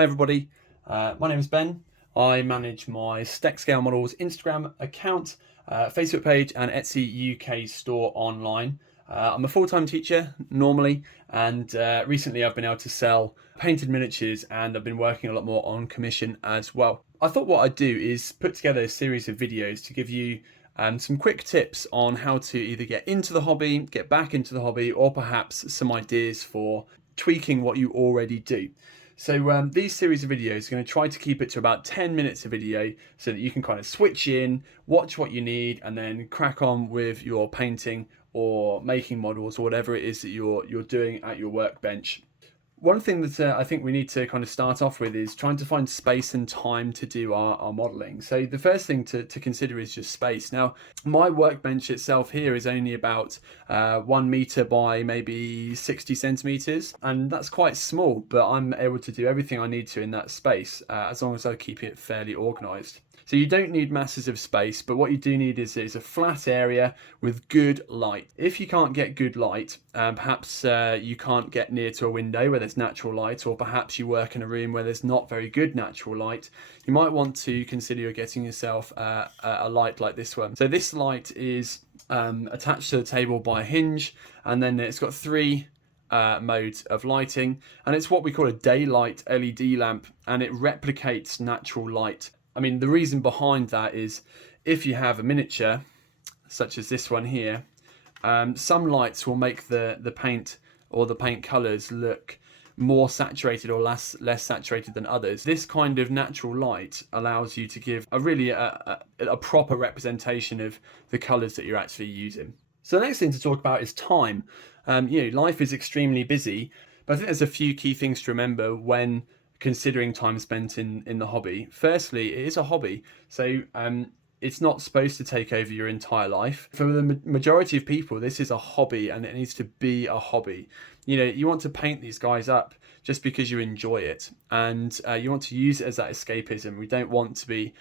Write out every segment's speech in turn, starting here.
Hi everybody, my name is Ben. I manage my Stack Scale Models Instagram account, Facebook page and Etsy UK store online. I'm a full-time teacher normally, and recently I've been able to sell painted miniatures, and I've been working a lot more on commission as well. I thought what I'd do is put together a series of videos to give you some quick tips on how to either get into the hobby, get back into the hobby, or perhaps some ideas for tweaking what you already do. So these series of videos are going to try to keep it to about 10 minutes a video so that you can kind of switch in, watch what you need, and then crack on with your painting or making models or whatever it is that you're doing at your workbench. One thing that I think we need to kind of start off with is trying to find space and time to do our modeling. So the first thing to consider is just space. Now, my workbench itself here is only about 1 meter by maybe 60 centimeters, and that's quite small, but I'm able to do everything I need to in that space as long as I keep it fairly organized. So you don't need masses of space, but what you do need is a flat area with good light. If you can't get good light, perhaps you can't get near to a window where there's natural light, or perhaps you work in a room where there's not very good natural light, you might want to consider getting yourself a light like this one. So this light is attached to the table by a hinge, and then it's got three modes of lighting, and it's what we call a daylight LED lamp, and it replicates natural light. I mean, the reason behind that is if you have a miniature such as this one here, some lights will make the paint or the paint colors look more saturated or less saturated than others. This kind of natural light allows you to give a proper representation of the colors that you're actually using. So the next thing to talk about is time. Life is extremely busy, but I think there's a few key things to remember when considering time spent in the hobby. Firstly, it is a hobby, so it's not supposed to take over your entire life. For the majority of people, this is a hobby, and it needs to be a hobby. You want to paint these guys up just because you enjoy it, and you want to use it as that escapism. We don't want to be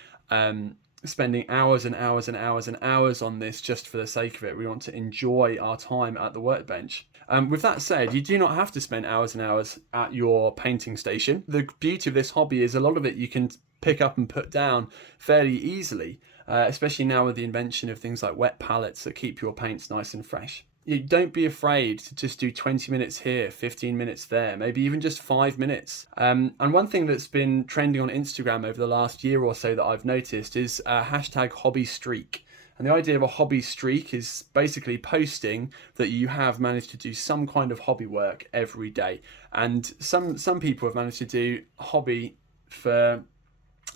spending hours and hours and hours and hours on this just for the sake of it. We want to enjoy our time at the workbench. With that said, you do not have to spend hours and hours at your painting station. The beauty of this hobby is a lot of it you can pick up and put down fairly easily, especially now with the invention of things like wet palettes that keep your paints nice and fresh. You don't be afraid to just do 20 minutes here, 15 minutes there, maybe even just 5 minutes. And one thing that's been trending on Instagram over the last year or so that I've noticed is hashtag hobby streak. And the idea of a hobby streak is basically posting that you have managed to do some kind of hobby work every day. And some people have managed to do hobby for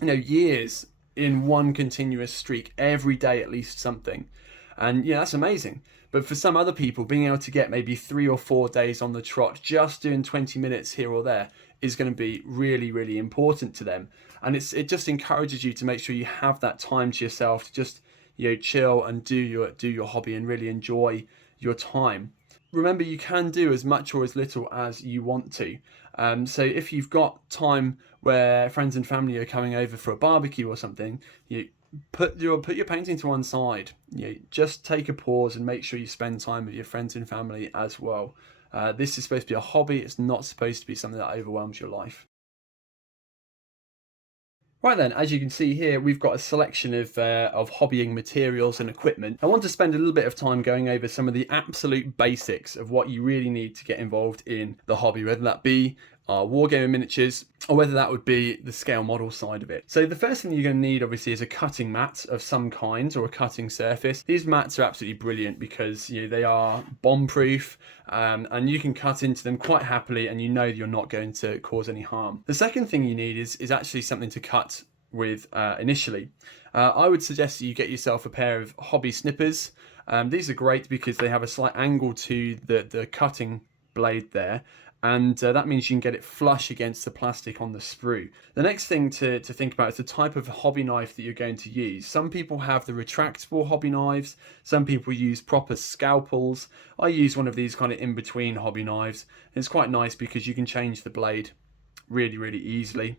years in one continuous streak, every day at least something. And that's amazing. But for some other people, being able to get maybe 3 or 4 days on the trot, just doing 20 minutes here or there, is going to be really, really important to them. And it just encourages you to make sure you have that time to yourself to just chill and do your hobby and really enjoy your time. Remember, you can do as much or as little as you want to. So if you've got time where friends and family are coming over for a barbecue or something, put your painting to one side. Just take a pause and make sure you spend time with your friends and family as well. This is supposed to be a hobby. It's not supposed to be something that overwhelms your life. Right then, as you can see here, we've got a selection of hobbying materials and equipment. I want to spend a little bit of time going over some of the absolute basics of what you really need to get involved in the hobby, whether that be wargaming miniatures, or whether that would be the scale model side of it. So the first thing you're going to need, obviously, is a cutting mat of some kind, or a cutting surface. These mats are absolutely brilliant because they are bomb-proof, and you can cut into them quite happily, and you're not going to cause any harm. The second thing you need is actually something to cut with initially. I would suggest that you get yourself a pair of hobby snippers. These are great because they have a slight angle to the cutting blade there, and that means you can get it flush against the plastic on the sprue. The next thing to think about is the type of hobby knife that you're going to use. Some people have the retractable hobby knives, some people use proper scalpels. I use one of these kind of in-between hobby knives. It's quite nice because you can change the blade really, really easily.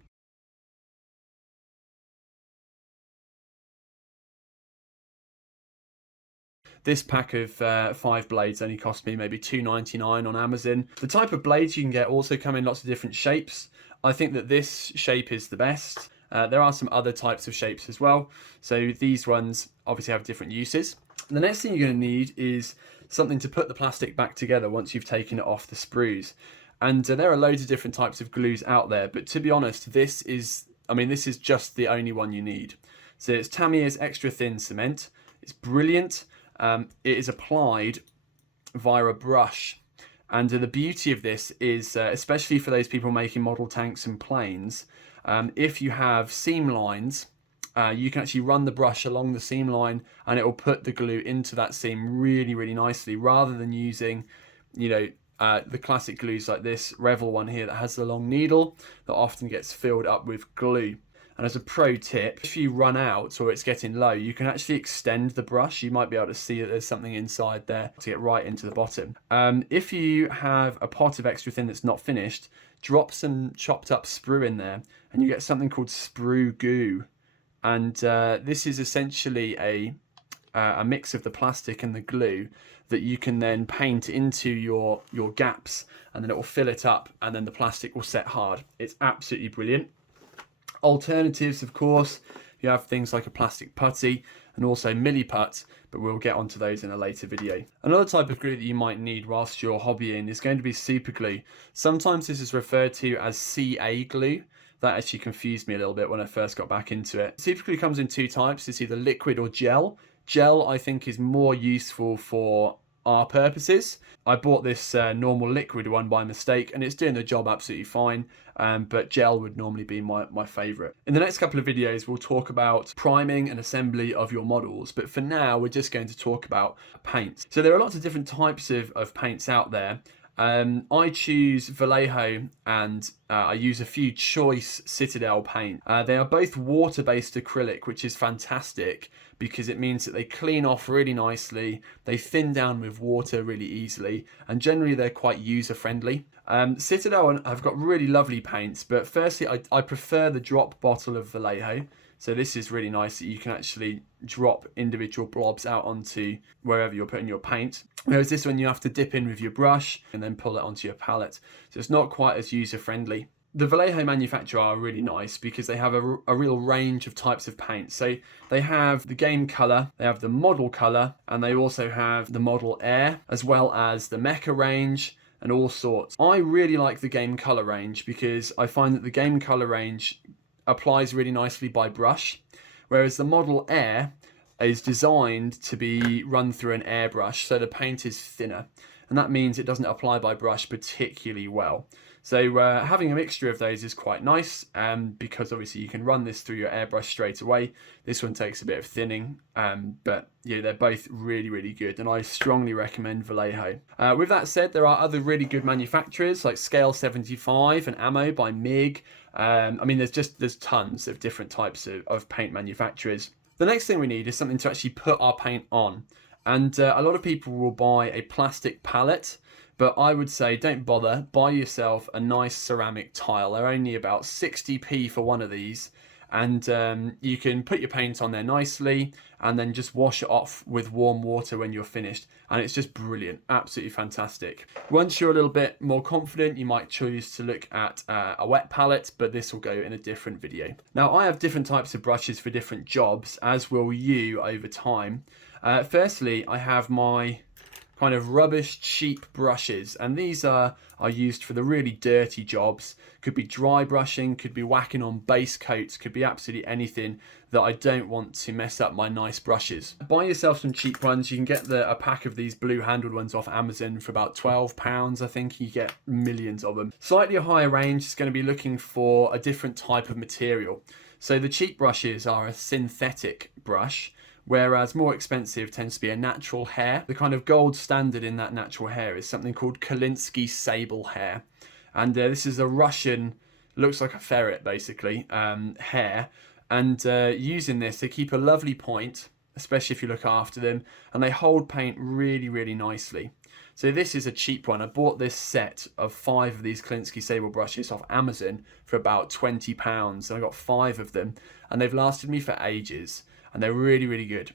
This pack of 5 blades only cost me maybe $2.99 on Amazon. The type of blades you can get also come in lots of different shapes. I think that this shape is the best. There are some other types of shapes as well. So these ones obviously have different uses. The next thing you're going to need is something to put the plastic back together once you've taken it off the sprues. And there are loads of different types of glues out there, but to be honest, this is just the only one you need. So it's Tamier's extra thin cement. It's brilliant. It is applied via a brush. And the beauty of this is, especially for those people making model tanks and planes, if you have seam lines, you can actually run the brush along the seam line and it will put the glue into that seam really, really nicely, rather than using, the classic glues like this Revel one here that has the long needle that often gets filled up with glue. And as a pro tip, if you run out or it's getting low, you can actually extend the brush. You might be able to see that there's something inside there to get right into the bottom. If you have a pot of extra thin that's not finished, drop some chopped up sprue in there and you get something called sprue goo. And this is essentially a mix of the plastic and the glue that you can then paint into your gaps, and then it will fill it up and then the plastic will set hard. It's absolutely brilliant. Alternatives, of course, you have things like a plastic putty and also milliput, but we'll get onto those in a later video. Another type of glue that you might need whilst you're hobbying is going to be super glue. Sometimes this is referred to as CA glue. That actually confused me a little bit when I first got back into it. Super glue comes in 2 types. It's either liquid or gel. Gel, I think, is more useful for our purposes. I bought this normal liquid one by mistake and it's doing the job absolutely fine, but gel would normally be my favourite. In the next couple of videos we'll talk about priming and assembly of your models, but for now we're just going to talk about paints. So there are lots of different types of paints out there. I choose Vallejo and I use a few choice Citadel paint. They are both water-based acrylic, which is fantastic because it means that they clean off really nicely, they thin down with water really easily, and generally they're quite user-friendly. Citadel have got really lovely paints, but firstly I prefer the drop bottle of Vallejo. So this is really nice that you can actually drop individual blobs out onto wherever you're putting your paint. Whereas this one you have to dip in with your brush and then pull it onto your palette. So it's not quite as user friendly. The Vallejo manufacturer are really nice because they have a real range of types of paint. So they have the game colour, they have the model colour, and they also have the model air, as well as the mecha range and all sorts. I really like the game colour range because I find that the game colour range applies really nicely by brush, whereas the model air is designed to be run through an airbrush, so the paint is thinner, and that means it doesn't apply by brush particularly well. So having a mixture of those is quite nice, because obviously you can run this through your airbrush straight away. This one takes a bit of thinning, but yeah, they're both really, really good, and I strongly recommend Vallejo. With that said, there are other really good manufacturers like Scale 75 and Ammo by MIG. There's tons of different types of paint manufacturers. The next thing we need is something to actually put our paint on. And a lot of people will buy a plastic palette, but I would say don't bother. Buy yourself a nice ceramic tile. They're only about 60p for one of these. And you can put your paint on there nicely and then just wash it off with warm water when you're finished. And it's just brilliant, absolutely fantastic. Once you're a little bit more confident, you might choose to look at a wet palette, but this will go in a different video. Now, I have different types of brushes for different jobs, as will you over time. Firstly, I have my kind of rubbish cheap brushes, and these are used for the really dirty jobs. Could be dry brushing, could be whacking on base coats, could be absolutely anything that I don't want to mess up my nice brushes. Buy yourself some cheap ones. You can get a pack of these blue handled ones off Amazon for about £12. I think you get millions of them. Slightly higher range is going to be looking for a different type of material. So the cheap brushes are a synthetic brush, whereas more expensive tends to be a natural hair. The kind of gold standard in that natural hair is something called Kolinsky sable hair. And this is a Russian, looks like a ferret basically, hair. And using this, they keep a lovely point, especially if you look after them, and they hold paint really, really nicely. So this is a cheap one. I bought this set of 5 of these Kolinsky sable brushes off Amazon for about £20, and I got 5 of them, and they've lasted me for ages. And they're really, really good.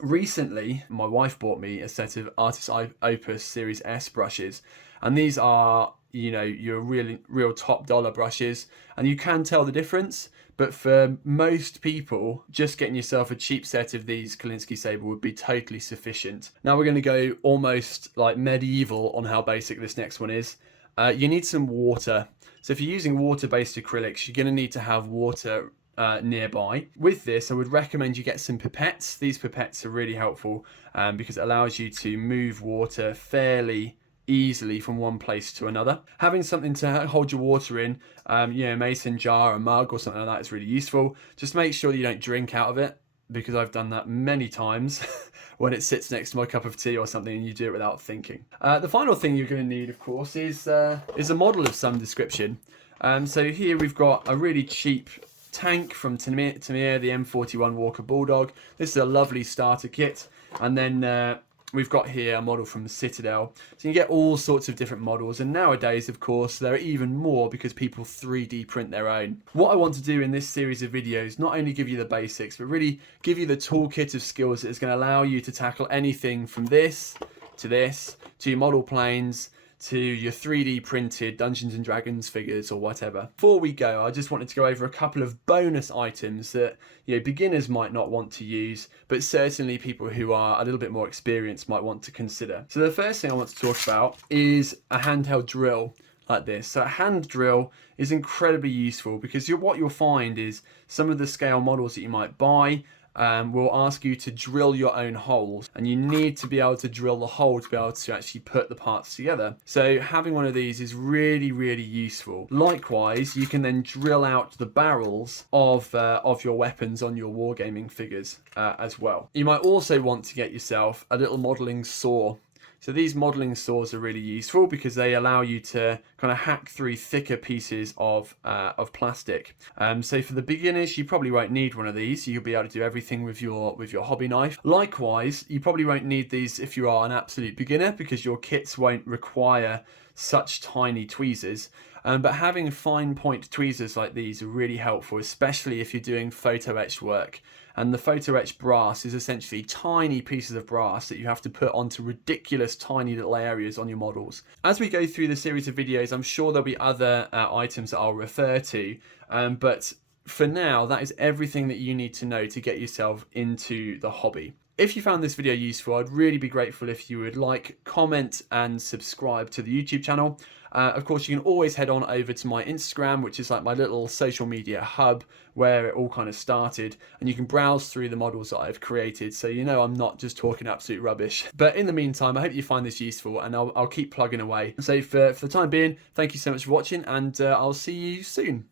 Recently, my wife bought me a set of Artist Opus Series S brushes, and these are, you know, your real top dollar brushes, and you can tell the difference. But for most people, just getting yourself a cheap set of these Kolinsky Sable would be totally sufficient. Now we're going to go almost like medieval on how basic this next one is. You need some water. So if you're using water-based acrylics, you're going to need to have water nearby. With this, I would recommend you get some pipettes. These pipettes are really helpful because it allows you to move water fairly easily from one place to another. Having something to hold your water in, you know, mason jar, a mug or something like that is really useful. Just make sure you don't drink out of it, because I've done that many times when it sits next to my cup of tea or something and you do it without thinking. The final thing you're going to need, of course, is a model of some description. So here we've got a really cheap tank from Tamiya, the M41 Walker Bulldog. This is a lovely starter kit. And then we've got here a model from Citadel. So you can get all sorts of different models, and nowadays, of course, there are even more because people 3D print their own. What I want to do in this series of videos, not only give you the basics, but really give you the toolkit of skills that is going to allow you to tackle anything from this, to your model planes, to your 3D printed Dungeons and Dragons figures or whatever. Before we go, I just wanted to go over a couple of bonus items that, you know, beginners might not want to use, but certainly people who are a little bit more experienced might want to consider. So the first thing I want to talk about is a handheld drill like this. So a hand drill is incredibly useful because what you'll find is some of the scale models that you might buy will ask you to drill your own holes, and you need to be able to drill the hole to be able to actually put the parts together. So having one of these is really, really useful. Likewise, you can then drill out the barrels of your weapons on your wargaming figures as well. You might also want to get yourself a little modelling saw. So these modelling saws are really useful because they allow you to kind of hack through thicker pieces of plastic. So for the beginners, you probably won't need one of these. You'll be able to do everything with your hobby knife. Likewise, you probably won't need these if you are an absolute beginner because your kits won't require such tiny tweezers. But having fine point tweezers like these are really helpful, especially if you're doing photo etch work. And the photo etch brass is essentially tiny pieces of brass that you have to put onto ridiculous tiny little areas on your models. As we go through the series of videos, I'm sure there'll be other items that I'll refer to, but for now, that is everything that you need to know to get yourself into the hobby. If you found this video useful, I'd really be grateful if you would like, comment, and subscribe to the YouTube channel. Of course, you can always head on over to my Instagram, which is like my little social media hub where it all kind of started, and you can browse through the models that I've created, so you know I'm not just talking absolute rubbish. But in the meantime, I hope you find this useful, and I'll keep plugging away. So for the time being, thank you so much for watching, and I'll see you soon.